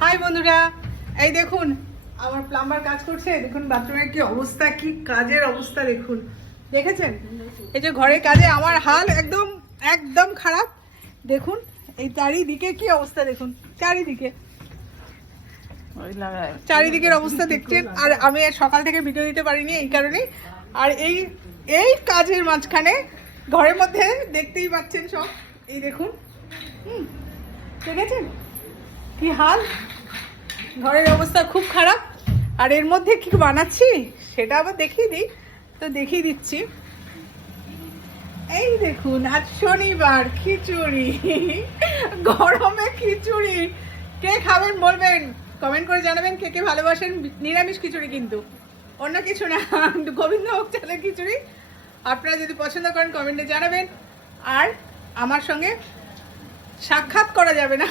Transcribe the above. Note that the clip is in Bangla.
হাই বন্ধুরা, এই দেখুন আমার প্লাম্বার কাজ করছে। দেখুন বাথরুমের কি অবস্থা, কি কাজের অবস্থা দেখুন। দেখেছেন এই যে ঘরের কাজে আমার হাল একদম একদম খারাপ। দেখুন এই চারিদিকে কি অবস্থা, দেখুন চারিদিকের অবস্থা দেখছেন। আর আমি আর সকাল থেকে ভিডিও দিতে পারিনি এই কারণেই। আর এই এই কাজের মাঝখানে ঘরের মধ্যে দেখতেই পাচ্ছেন সব, এই দেখুন দেখেছেন কি হাল, ঘরের অবস্থা খুব খারাপ। আর এর মধ্যে কি বানাচ্ছি সেটা আবার দেখিয়ে দিই, তো দেখিয়ে দিচ্ছি। এই দেখুন আজ শনিবার, খিচুড়ি, গরমে খিচুড়ি। কে খাবেন বলবেন, কমেন্ট করে জানাবেন কে কে ভালোবাসেন। নিরামিষ খিচুড়ি কিন্তু, অন্য কিছু না, গোবিন্দভোগ চালের খিচুড়ি। আপনারা যদি পছন্দ করেন কমেন্টে জানাবেন। আর আমার সঙ্গে সাক্ষাৎ করা যাবে না,